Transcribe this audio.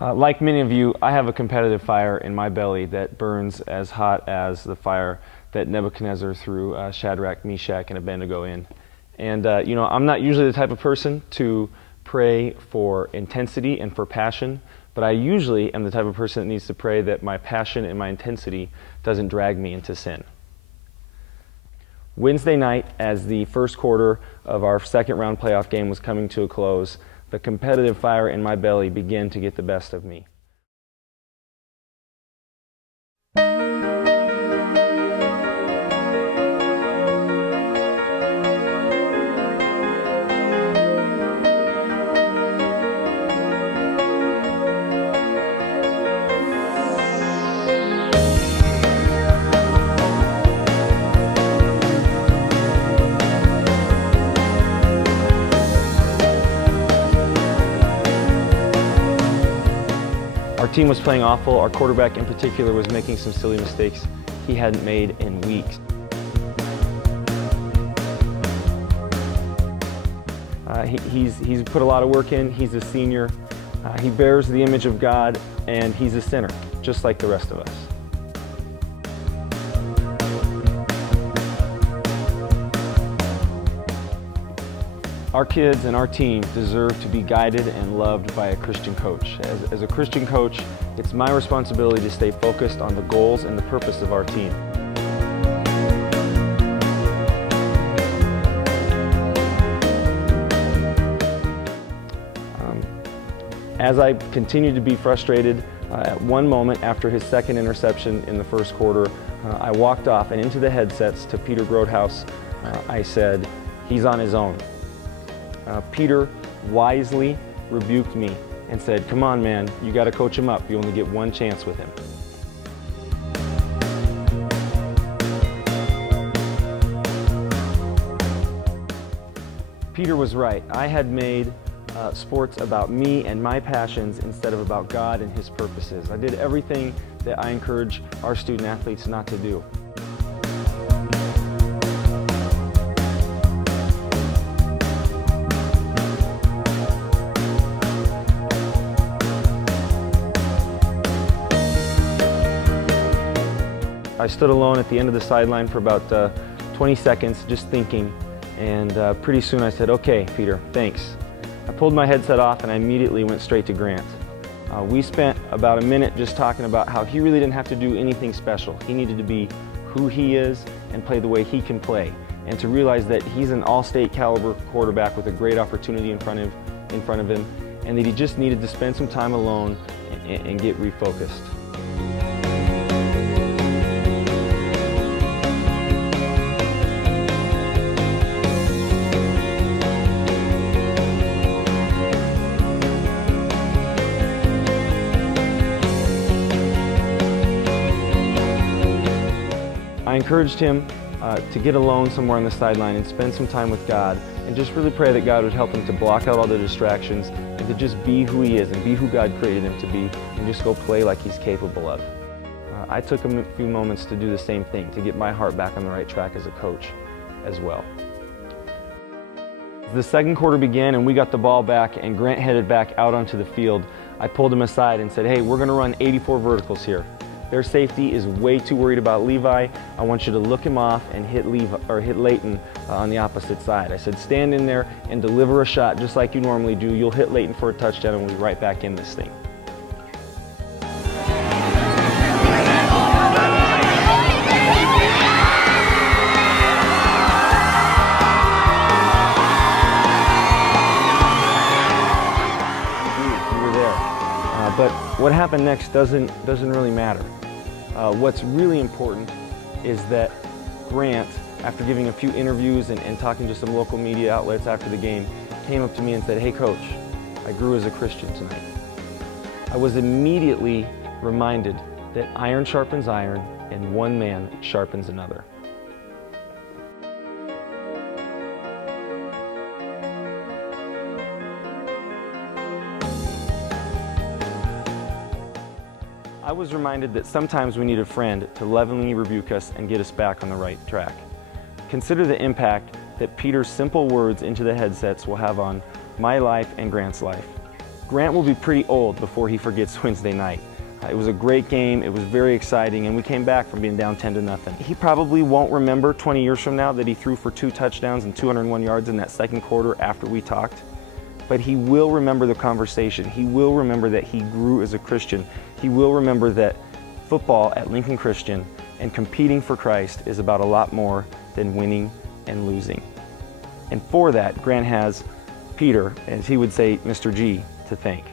Like many of you, I have a competitive fire in my belly that burns as hot as the fire that Nebuchadnezzar threw Shadrach, Meshach, and Abednego in. And I'm not usually the type of person to pray for intensity and for passion, but I usually am the type of person that needs to pray that my passion and my intensity doesn't drag me into sin. Wednesday night, as the first quarter of our second round playoff game was coming to a close, the competitive fire in my belly began to get the best of me. Our team was playing awful. Our quarterback in particular was making some silly mistakes he hadn't made in weeks. He's put a lot of work in. He's a senior. He bears the image of God, and he's a sinner, just like the rest of us. Our kids and our team deserve to be guided and loved by a Christian coach. As a Christian coach, it's my responsibility to stay focused on the goals and the purpose of our team. As I continued to be frustrated, at one moment after his second interception in the first quarter, I walked off and into the headsets to Peter Grodhaus. I said, "He's on his own." Peter wisely rebuked me and said, "Come on, man, you got to coach him up. You only get one chance with him." Peter was right. I had made sports about me and my passions instead of about God and His purposes. I did everything that I encourage our student athletes not to do. I stood alone at the end of the sideline for about 20 seconds just thinking, and pretty soon I said, "Okay, Peter, thanks." I pulled my headset off and I immediately went straight to Grant. We spent about a minute just talking about how he really didn't have to do anything special. He needed to be who he is and play the way he can play, and to realize that he's an all-state caliber quarterback with a great opportunity in front of him, and that he just needed to spend some time alone and get refocused. I encouraged him to get alone somewhere on the sideline and spend some time with God, and just really pray that God would help him to block out all the distractions and to just be who he is and be who God created him to be, and just go play like he's capable of. I took a few moments to do the same thing, to get my heart back on the right track as a coach as well. The second quarter began and we got the ball back and Grant headed back out onto the field. I pulled him aside and said, "Hey, we're going to run 84 verticals here. Their safety is way too worried about Levi. I want you to look him off and hit Leighton on the opposite side." I said, "Stand in there and deliver a shot just like you normally do. You'll hit Leighton for a touchdown and we'll be right back in this thing." You were there. But what happened next doesn't really matter. What's really important is that Grant, after giving a few interviews and talking to some local media outlets after the game, came up to me and said, "Hey coach, I grew as a Christian tonight." I was immediately reminded that iron sharpens iron and one man sharpens another. I was reminded that sometimes we need a friend to lovingly rebuke us and get us back on the right track. Consider the impact that Peter's simple words into the headsets will have on my life and Grant's life. Grant will be pretty old before he forgets Wednesday night. It was a great game, it was very exciting, and we came back from being down 10-0. He probably won't remember 20 years from now that he threw for 2 touchdowns and 201 yards in that second quarter after we talked, but he will remember the conversation. He will remember that he grew as a Christian. He will remember that football at Lincoln Christian and competing for Christ is about a lot more than winning and losing. And for that, Grant has Peter, as he would say, Mr. G, to thank.